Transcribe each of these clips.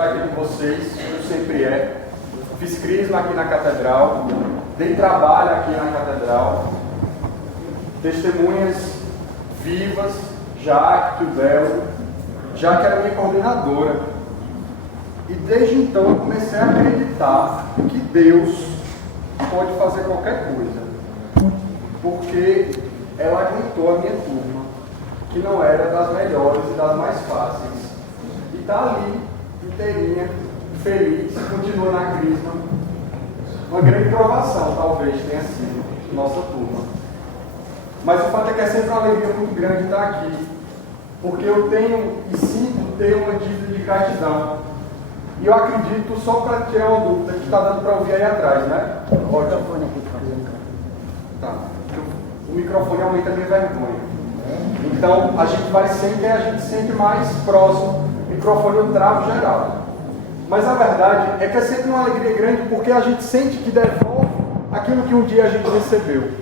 Aqui com vocês, como sempre é. Fiz crisma aqui na catedral, dei trabalho aqui na catedral, testemunhas vivas, Jaque, Bel, Jaque era minha coordenadora. E desde então eu comecei a acreditar que Deus pode fazer qualquer coisa, porque ela aguentou a minha turma, que não era das melhores e das mais fáceis, e está ali, inteirinha, feliz, continua na crisma. Uma grande provação, talvez, tenha sido nossa turma. Mas o fato é que é sempre uma alegria muito grande estar aqui, porque eu tenho e sinto ter uma dívida de gratidão. E eu acredito, só para tirar uma dúvida, que está dando para ouvir aí atrás, né? O microfone aqui, tá. O microfone aumenta a minha vergonha. Então, a gente vai sempre, a gente sente mais próximo, o microfone eu travo geral. Mas a verdade é que é sempre uma alegria grande, porque a gente sente que devolve aquilo que um dia a gente recebeu.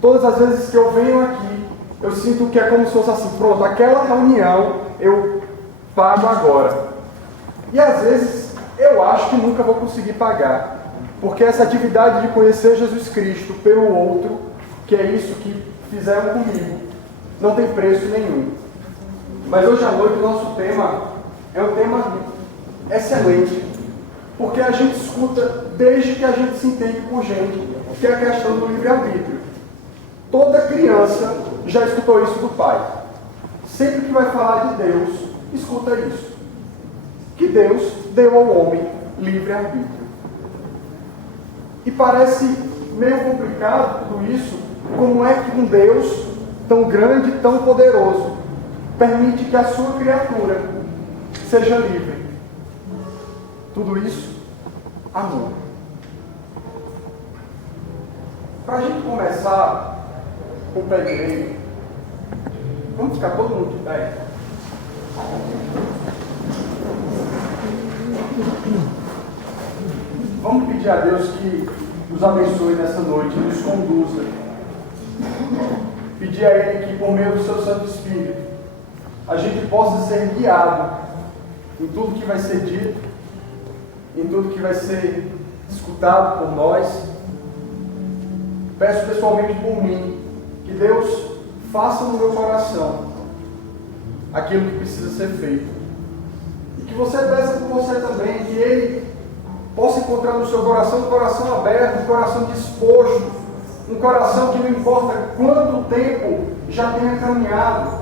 Todas as vezes que eu venho aqui, eu sinto que é como se fosse assim, pronto, aquela reunião eu pago agora. E às vezes eu acho que nunca vou conseguir pagar, porque essa atividade de conhecer Jesus Cristo pelo outro, que é isso que fizeram comigo, não tem preço nenhum. Mas hoje à noite o nosso tema é um tema excelente, porque a gente escuta desde que a gente se entende por gente, que é a questão do livre-arbítrio. Toda criança já escutou isso do pai. Sempre que vai falar de Deus, escuta isso. Que Deus deu ao homem livre-arbítrio. E parece meio complicado tudo isso, como é que um Deus tão grande, tão poderoso, permite que a sua criatura seja livre. Tudo isso, amor. Para a gente começar com o pé direito, vamos ficar todo mundo de pé. Vamos pedir a Deus que nos abençoe nessa noite, nos conduza. Pedir a Ele que, por meio do seu Santo Espírito, a gente possa ser guiado em tudo que vai ser dito, em tudo que vai ser escutado por nós. Peço pessoalmente por mim, que Deus faça no meu coração aquilo que precisa ser feito. E que você peça por você também, que Ele possa encontrar no seu coração um coração aberto, um coração disposto, um coração que não importa quanto tempo já tenha caminhado.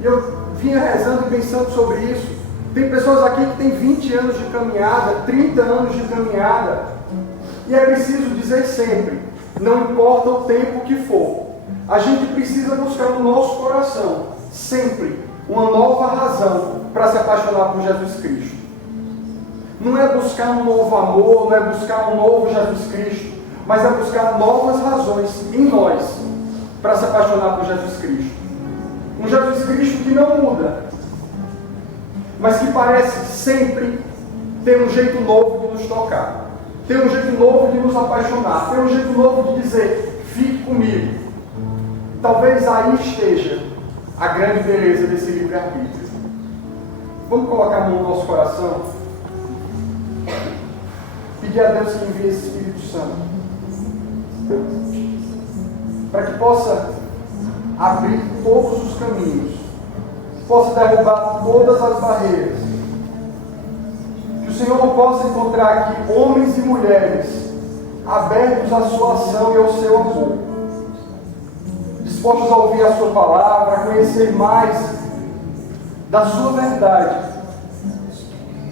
Eu vinha rezando e pensando sobre isso. Tem pessoas aqui que têm 20 anos de caminhada, 30 anos de caminhada, e é preciso dizer sempre, não importa o tempo que for, a gente precisa buscar no nosso coração, sempre, uma nova razão para se apaixonar por Jesus Cristo. Não é buscar um novo amor, não é buscar um novo Jesus Cristo, mas é buscar novas razões em nós para se apaixonar por Jesus Cristo. Um Jesus Cristo que não muda, mas que parece sempre ter um jeito novo de nos tocar, ter um jeito novo de nos apaixonar, ter um jeito novo de dizer, fique comigo. Talvez aí esteja a grande beleza desse livre-arbítrio. Vamos colocar a mão no nosso coração? Pedir a Deus que envie esse Espírito Santo, para que possa abrir todos os caminhos, que possa derrubar todas as barreiras, que o Senhor possa encontrar aqui homens e mulheres abertos à sua ação e ao seu amor, dispostos a ouvir a sua palavra, a conhecer mais da sua verdade,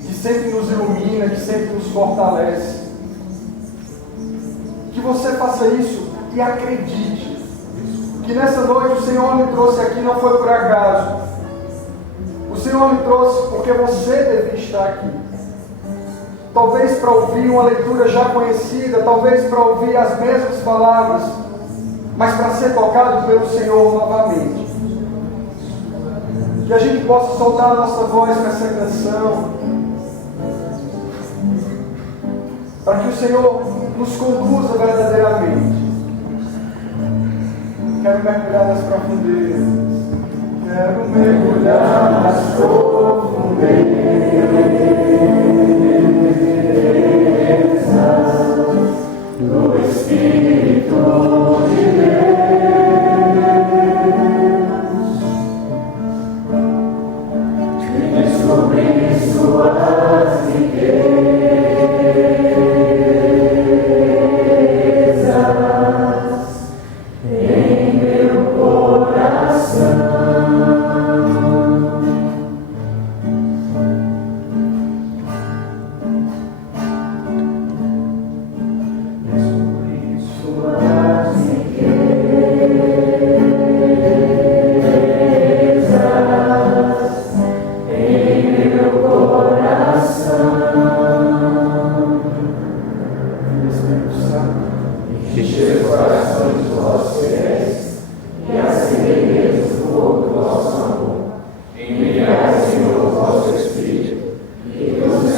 que sempre nos ilumina, que sempre nos fortalece. Que você faça isso e acredite que nessa noite o Senhor me trouxe aqui não foi por acaso. O Senhor me trouxe porque você devia estar aqui. Talvez para ouvir uma leitura já conhecida, talvez para ouvir as mesmas palavras, mas para ser tocado pelo Senhor novamente. Que a gente possa soltar a nossa voz com essa canção, para que o Senhor nos conduza verdadeiramente. Quero mergulhar nas profundezas. Quero mergulhar nas profundezas.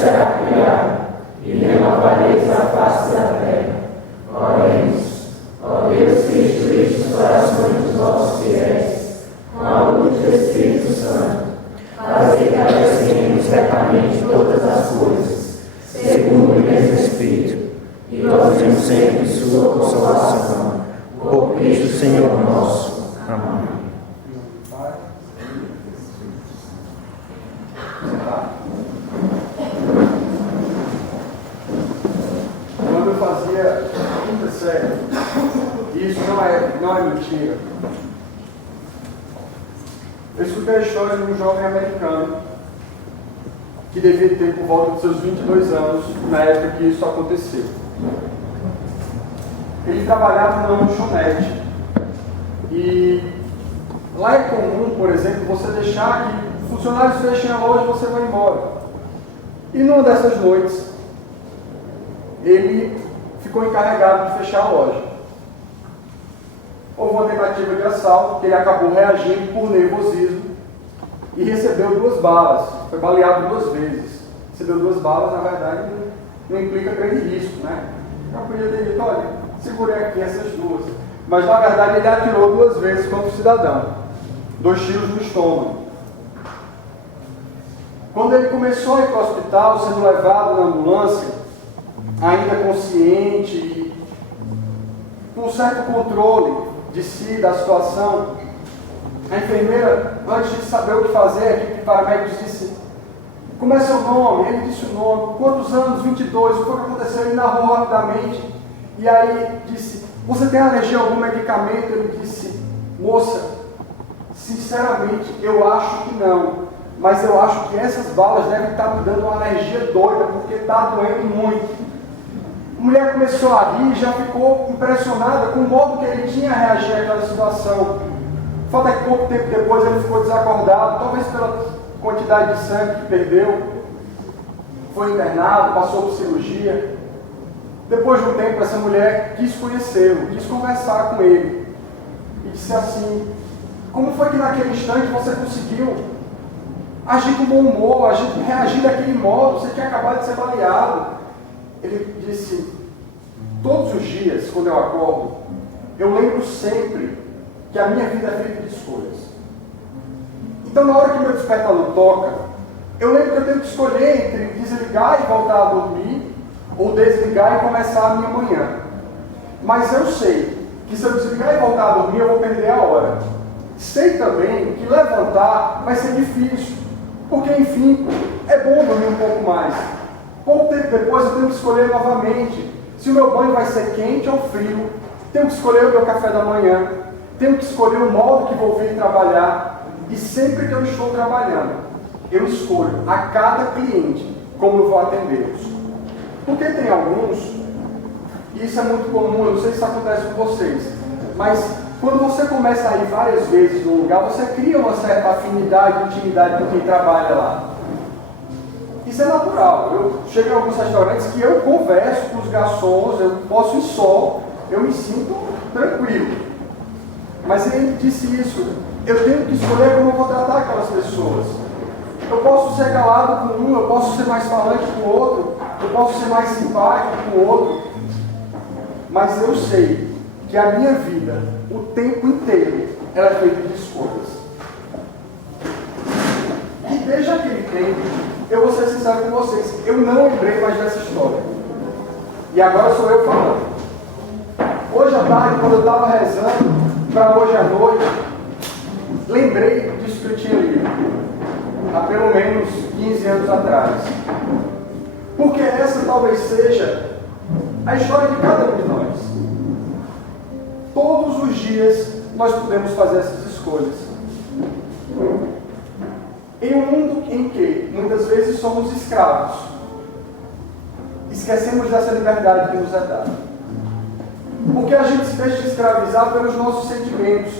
será criado, e renovareis a face da terra. Oremos, ó Deus que instruíste os corações dos vossos fiéis, com a luz do Espírito Santo, fazei que apreciemos retamente todas as coisas, segundo o mesmo Espírito, e gozemos sempre de sua consolação, por Cristo Senhor nosso. Amém. Quando eu fazia quinta série, isso não é mentira, eu escutei a história de um jovem americano que devia ter por volta de seus 22 anos na época que isso aconteceu. Ele trabalhava numa lanchonete e lá é comum, por exemplo, você deixar que funcionários fechem a loja e você vai embora. E numa dessas noites, ele ficou encarregado de fechar a loja. Houve uma tentativa de assalto, que ele acabou reagindo por nervosismo e recebeu 2 balas. Foi baleado 2 vezes. Recebeu 2 balas, na verdade, não implica grande risco, né? Eu podia ter dito, olha, segurei aqui essas 2. Mas, na verdade, ele atirou 2 vezes contra o cidadão. 2 tiros no estômago. Quando ele começou a ir para o hospital, sendo levado na ambulância, ainda consciente e com um certo controle de si, da situação, a enfermeira, antes de saber o que fazer, a equipe de paramédicos disse: como é seu nome? Ele disse o nome. Quantos anos? 22. O que foi que aconteceu? Ele narrou rapidamente. E aí disse: você tem alergia a algum medicamento? Ele disse: moça, sinceramente, eu acho que não. Mas eu acho que essas balas devem estar me dando uma alergia doida, porque está doendo muito. A mulher começou a rir e já ficou impressionada com o modo que ele tinha reagido àquela situação. Falta que pouco tempo depois ele ficou desacordado, talvez pela quantidade de sangue que perdeu. Foi internado, passou por cirurgia. Depois de um tempo, essa mulher quis conhecê-lo, quis conversar com ele. E disse assim: como foi que naquele instante você conseguiu agir com bom humor, reagir daquele modo? Você tinha acabado de ser baleado. Ele disse: todos os dias, quando eu acordo, eu lembro sempre que a minha vida é feita de escolhas. Então, na hora que meu despertador toca, eu lembro que eu tenho que escolher entre desligar e voltar a dormir, ou desligar e começar a minha manhã. Mas eu sei que se eu desligar e voltar a dormir, eu vou perder a hora. Sei também que levantar vai ser difícil, porque, enfim, é bom dormir um pouco mais. Pouco tempo depois eu tenho que escolher novamente se o meu banho vai ser quente ou frio. Tenho que escolher o meu café da manhã. Tenho que escolher o modo que vou vir trabalhar. E sempre que eu estou trabalhando, eu escolho a cada cliente como eu vou atendê-los. Porque tem alguns, e isso é muito comum, eu não sei se isso acontece com vocês, mas quando você começa a ir várias vezes no lugar, você cria uma certa afinidade, intimidade com quem trabalha lá. Isso é natural. Eu chego em alguns restaurantes que eu converso com os garçons, eu posso ir só, eu me sinto tranquilo. Mas ele disse isso: eu tenho que escolher como eu vou tratar aquelas pessoas. Eu posso ser calado com um, eu posso ser mais falante com o outro, eu posso ser mais simpático com o outro. Mas eu sei que a minha vida, o tempo inteiro, ela é feita de escolhas. E desde aquele tempo, eu vou ser sincero com vocês, eu não lembrei mais dessa história. E agora sou eu falando. Hoje à tarde, quando eu estava rezando para hoje à noite, lembrei disso que eu tinha lido há pelo menos 15 anos atrás. Porque essa talvez seja a história de cada um de nós. Todos os dias nós podemos fazer essas escolhas. Em um mundo em que muitas vezes somos escravos, esquecemos dessa liberdade que nos é dada. Porque a gente se deixa escravizar pelos nossos sentimentos,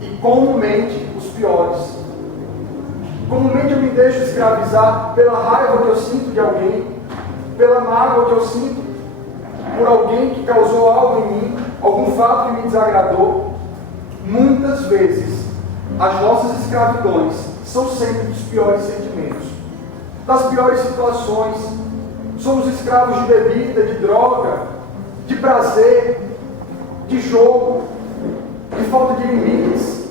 e comumente os piores. Comumente eu me deixo escravizar pela raiva que eu sinto de alguém, pela mágoa que eu sinto por alguém que causou algo em mim, algum fato que me desagradou. Muitas vezes as nossas escravidões são sempre dos piores sentimentos. das piores situações. Somos escravos de bebida, de droga, de prazer, de jogo, de falta de limites.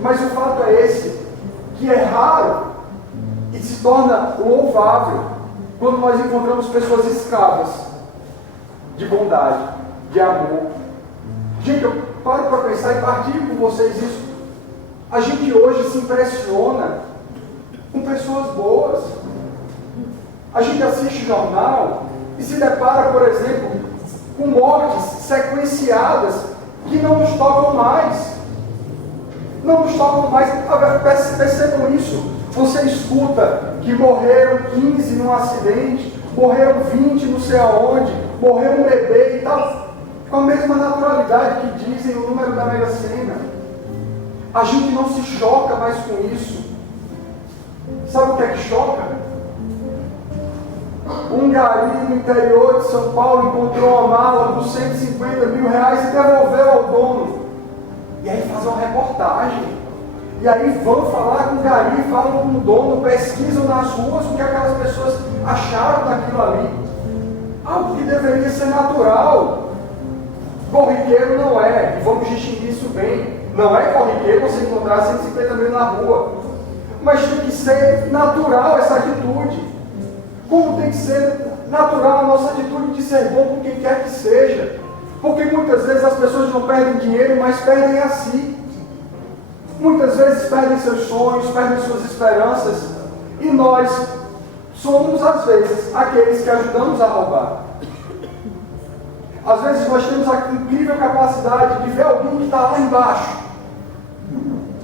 Mas o fato é esse, que é raro e se torna louvável quando nós encontramos pessoas escravas de bondade, de amor. Gente, eu paro para pensar e partilho com vocês isso. A gente hoje se impressiona com pessoas boas. A gente assiste jornal e se depara, por exemplo, com mortes sequenciadas que não nos tocam mais. Não nos tocam mais. Percebam isso. Você escuta que morreram 15 num acidente, morreram 20 não sei aonde, morreu um bebê e tal, com a mesma naturalidade que dizem o número da Mega Sena. A gente não se choca mais com isso. Sabe o que é que choca? Um gari no interior de São Paulo encontrou uma mala por 150 mil reais e devolveu ao dono. E aí faz uma reportagem. E aí vão falar com o gari, falam com o dono, pesquisam nas ruas o que aquelas pessoas acharam daquilo ali. Algo que deveria ser natural. Corriqueiro não é, e vamos distinguir isso bem. Não é corriqueiro você encontrar 150 mil na rua. Mas tem que ser natural essa atitude. Como tem que ser natural a nossa atitude de ser bom com quem quer que seja. Porque muitas vezes as pessoas não perdem dinheiro, mas perdem a si. Muitas vezes perdem seus sonhos, perdem suas esperanças. E nós somos, às vezes, aqueles que ajudamos a roubar. Às vezes nós temos a incrível capacidade de ver alguém que está lá embaixo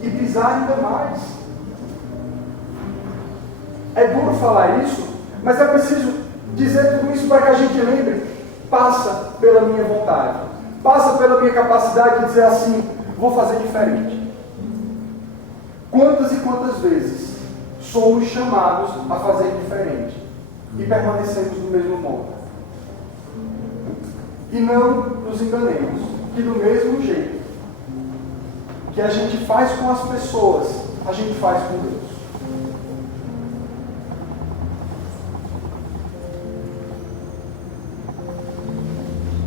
e pisar ainda mais. É duro falar isso, mas é preciso dizer tudo isso para que a gente lembre. Passa pela minha vontade, passa pela minha capacidade de dizer assim, vou fazer diferente. Quantas e quantas vezes somos chamados a fazer diferente e permanecemos do mesmo modo? E não nos enganemos, que do mesmo jeito que a gente faz com as pessoas, a gente faz com Deus.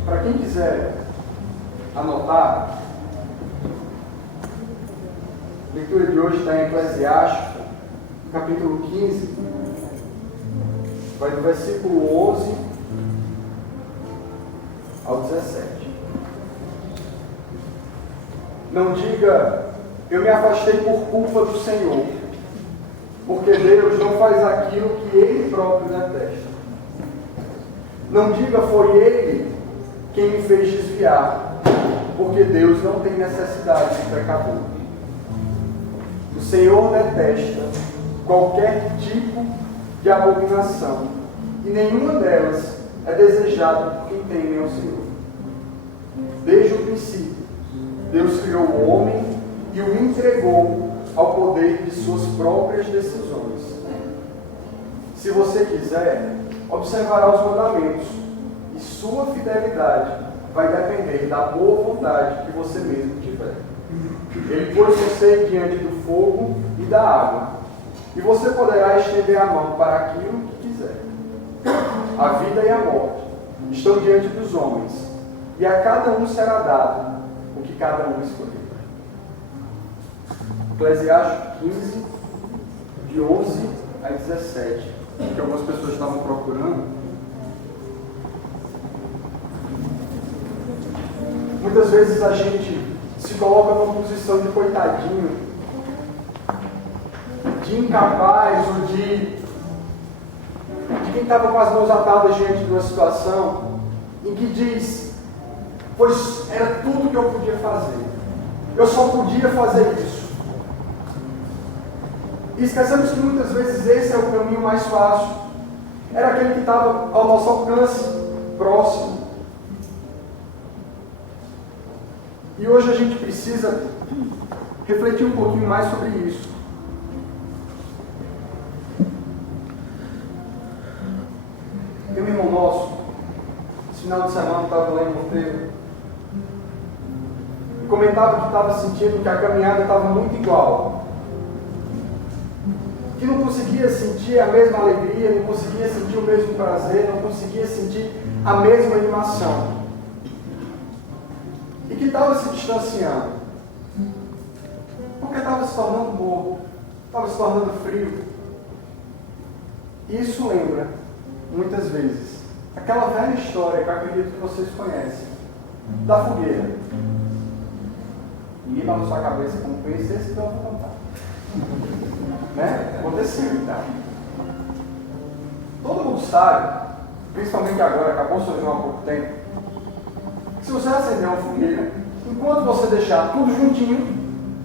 Para quem quiser anotar, a leitura de hoje está em Eclesiastes, capítulo 15, vai do versículo 11 ao 17. Não diga, eu me afastei por culpa do Senhor, porque Deus não faz aquilo que Ele próprio detesta. Não diga, foi Ele quem me fez desviar, porque Deus não tem necessidade de pecador. O Senhor detesta qualquer tipo de abominação, e nenhuma delas é desejada por quem teme ao Senhor. Desde o princípio, Deus criou o homem e o entregou ao poder de suas próprias decisões. Se você quiser, observará os mandamentos, e sua fidelidade vai depender da boa vontade que você mesmo tiver. Ele pôs você diante do fogo e da água, e você poderá estender a mão para aquilo que quiser. A vida e a morte estão diante dos homens, e a cada um será dado o que cada um escolher. Eclesiastes 15, de 11 a 17, que algumas pessoas estavam procurando. Muitas vezes a gente se coloca numa posição de coitadinho, de incapaz ou de quem estava com as mãos atadas diante de uma situação em que diz, pois era tudo que eu podia fazer, eu só podia fazer isso. E esquecemos que muitas vezes esse é o caminho mais fácil, era aquele que estava ao nosso alcance, próximo. E hoje a gente precisa refletir um pouquinho mais sobre isso. Tem um irmão nosso, esse final de semana estava lá em Monteiro, e comentava que estava sentindo que a caminhada estava muito igual. que não conseguia sentir a mesma alegria, não conseguia sentir o mesmo prazer, não conseguia sentir a mesma animação. E que estava se distanciando. Porque estava se tornando morno, estava se tornando frio. E isso lembra, muitas vezes, aquela velha história que eu acredito que vocês conhecem, da fogueira. Ninguém balançou a cabeça como pensa, esse então eu vou contar. Né? Aconteceu então. Todo mundo sabe, principalmente agora, acabou surgindo há pouco tempo, que se você acender uma fogueira, enquanto você deixar tudo juntinho,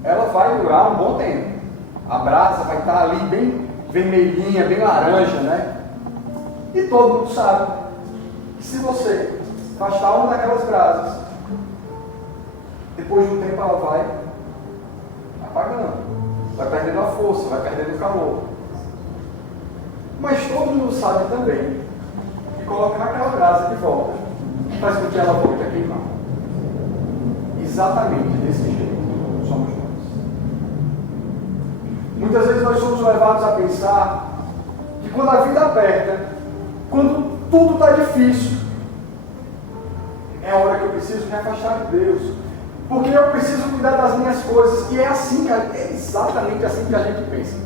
ela vai durar um bom tempo. A brasa vai estar ali bem vermelhinha, bem laranja, né? E todo mundo sabe que se você afastar uma daquelas brasas, depois de um tempo ela vai apagando, vai perdendo a força, vai perdendo o calor. Mas todo mundo sabe também que colocar aquela brasa de volta faz com que ela volte a queimar. Exatamente desse jeito somos nós. Muitas vezes nós somos levados a pensar que quando a vida aperta, quando tudo está difícil, é a hora que eu preciso me afastar de Deus. Porque eu preciso cuidar das minhas coisas. E é assim, é exatamente assim que a gente pensa.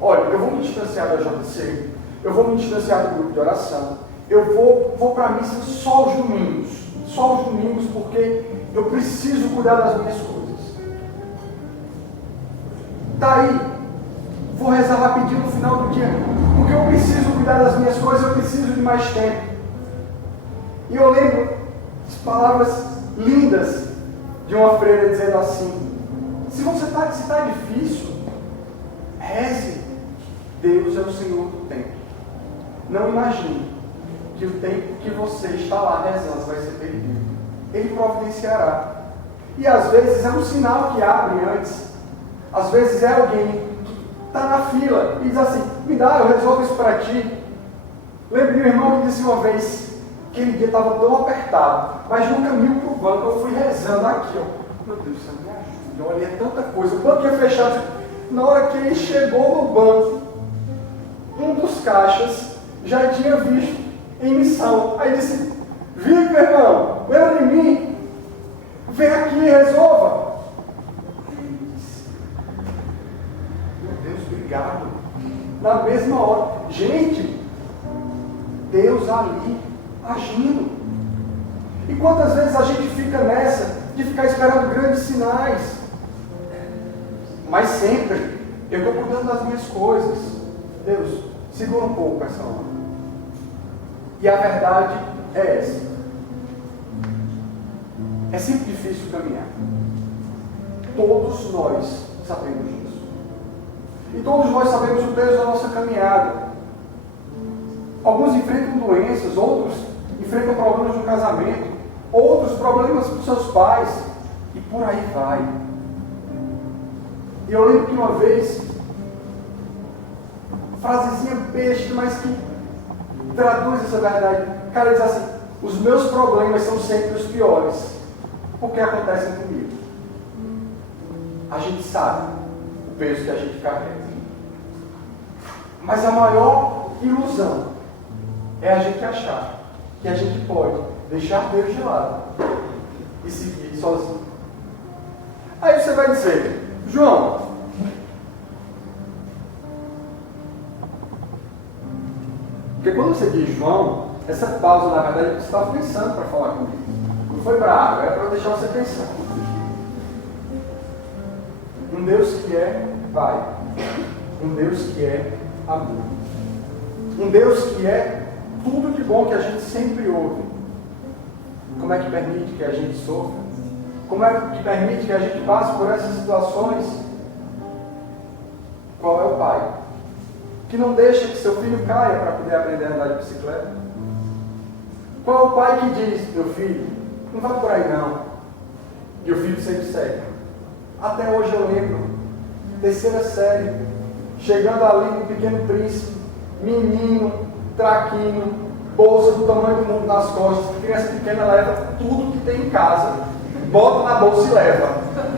Olha, eu vou me distanciar da JC, eu vou me distanciar do grupo de oração, eu vou para a missa só os domingos, porque eu preciso cuidar das minhas coisas. Daí, vou rezar rapidinho no final do dia, porque eu preciso cuidar das minhas coisas, eu preciso de mais tempo. E eu lembro de palavras lindas de uma freira dizendo assim: se está difícil, reze. Deus é o Senhor do tempo. Não imagine que o tempo que você está lá rezando vai ser perdido. Ele providenciará. E às vezes é um sinal que abre antes. Às vezes é alguém que está na fila e diz assim: me dá, eu resolvo isso para ti. Lembro de um irmão que disse uma vez, aquele dia estava tão apertado, mas no caminho para o banco eu fui rezando aqui, ó. Meu Deus, me ajuda, olha, é tanta coisa. O banco ia fechado. Na hora que ele chegou no banco, um dos caixas já tinha visto em missão. Aí disse: Vive, meu irmão, lembra de mim, vem aqui, resolva. Meu Deus, obrigado. Na mesma hora, gente, Deus ali agindo. E quantas vezes a gente fica nessa de ficar esperando grandes sinais? Mas sempre eu estou cuidando das minhas coisas. Deus, segura um pouco essa hora. E a verdade é essa. É sempre difícil caminhar. Todos nós sabemos disso. E todos nós sabemos o peso da nossa caminhada. Alguns enfrentam doenças, outros enfrentam problemas no casamento, outros problemas com seus pais, e por aí vai. E eu lembro que uma vez, frasezinha besta, mas que traduz essa verdade. O cara diz assim: os meus problemas são sempre os piores, porque acontecem comigo. A gente sabe o peso que a gente carrega. Mas a maior ilusão é a gente achar que a gente pode deixar Deus de lado e seguir sozinho. Aí você vai dizer: João, porque quando você diz João, essa pausa na verdade você estava pensando para falar comigo. Não foi para água, era para deixar você pensar. Um Deus que é Pai, um Deus que é amor, um Deus que é tudo de bom que a gente sempre ouve. Como é que permite que a gente sofra? Como é que permite que a gente passe por essas situações? Qual é o Pai que não deixa que seu filho caia para poder aprender a andar de bicicleta? Qual é o pai que diz: meu filho, não vai por aí não, e o filho sempre segue? Até hoje eu lembro, terceira série, chegando ali no Pequeno Príncipe, menino, traquinho, bolsa do tamanho do mundo nas costas. Criança pequena leva tudo que tem em casa, bota na bolsa e leva,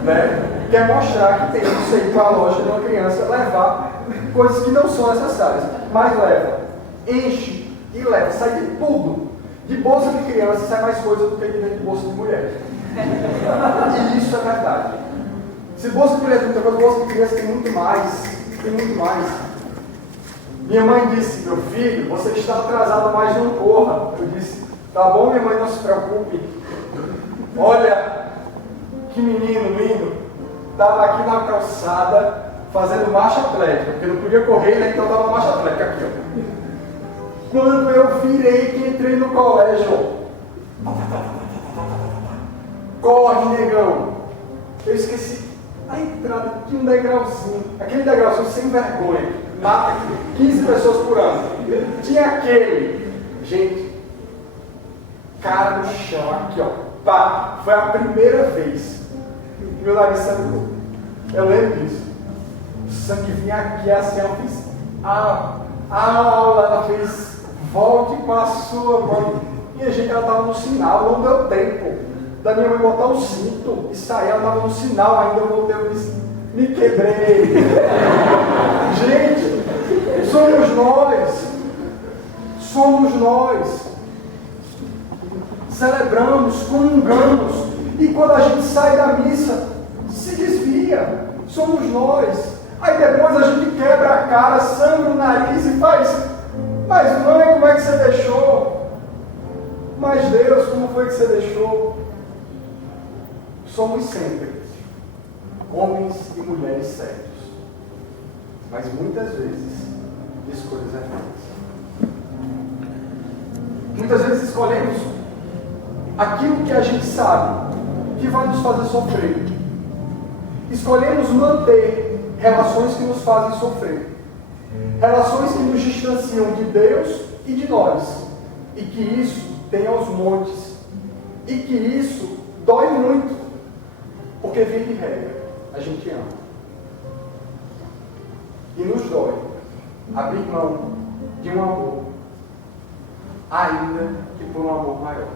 né? quer mostrar que tem isso aí com a lógica de uma criança levar coisas que não são necessárias, mas leva, enche e leva, sai de tudo. De bolsa de criança sai mais coisa do que de dentro de bolsa de mulher. E isso é verdade. Se bolsa de mulher tem muita coisa, bolsa de criança tem muito mais. Tem muito mais. Minha mãe disse, meu filho, você está atrasado, mas não corra. Eu disse, tá bom, minha mãe, não se preocupe. Olha, que menino lindo. Estava aqui na calçada fazendo marcha atlética, porque não podia correr, né? Então estava marcha atlética aqui, ó. Quando eu virei que entrei no colégio, corre, negão. Eu esqueci a entrada de um degrauzinho, aquele degrauzinho sem vergonha, mata 15 pessoas por ano. Tinha aquele, gente, cara no chão, aqui ó, pá, foi a primeira vez que meu nariz sangrou. Eu lembro disso. O sangue vinha aqui assim, eu fiz a aula, ela fez volte com a sua mãe. E a gente, ela estava no sinal, não deu tempo da minha mãe botar o cinto e sair, ela estava no sinal ainda, eu voltei, eu disse, me quebrei. Gente, somos nós. Celebramos, comungamos, e quando a gente sai da missa, se desvia, somos nós. Aí depois a gente quebra a cara, sangra o nariz e faz, mas mãe, como é que você deixou? Mas Deus, como foi que você deixou? Somos sempre homens e mulheres sérios, mas muitas vezes de escolhas erradas. Muitas vezes escolhemos aquilo que a gente sabe que vai nos fazer sofrer. Escolhemos manter relações que nos fazem sofrer, relações que nos distanciam de Deus e de nós, e que isso tem aos montes, e que isso dói muito. Porque via de regra, a gente ama. E nos dói abrir mão de um amor, ainda que por um amor maior.